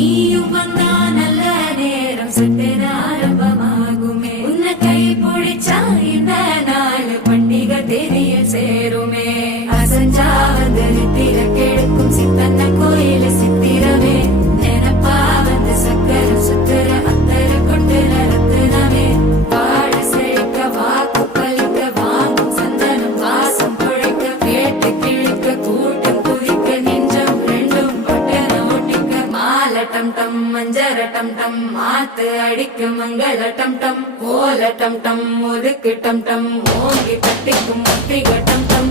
நீயும் வந்தா நல்ல நேரம் சட்டென ஆரம்பமாகுமே உன்னை கை பிடிச்சா இந்த நாள் பண்டிகை தெரிய சேருமே அசஞ்சா வந்து நித்திர கெடுக்கும் சித்தன்ன கோயில சித்திரமே நினப்பா வந்து சக்கர சுத்தர அத்தர கொண்டு ரத்தினமே வாழ செழிக்க வாக்கு பலிக்க வாங்கும் சந்தனம் வாசம் பொழைக்க கேட்டு கிழிக்க கூட்டம் குதிக்க நெஞ்சம் ரெண்டும் பட்டன ஒட்டிக்க மால டம் டம் மஞ்சர டம் டம் மாத்து அடிக்க மங்கள டம் டம் கோல டம் டம் ஒதுக்கு டம் டம் ஓங்கி கட்டிக்கும் முத்திக டம் டம்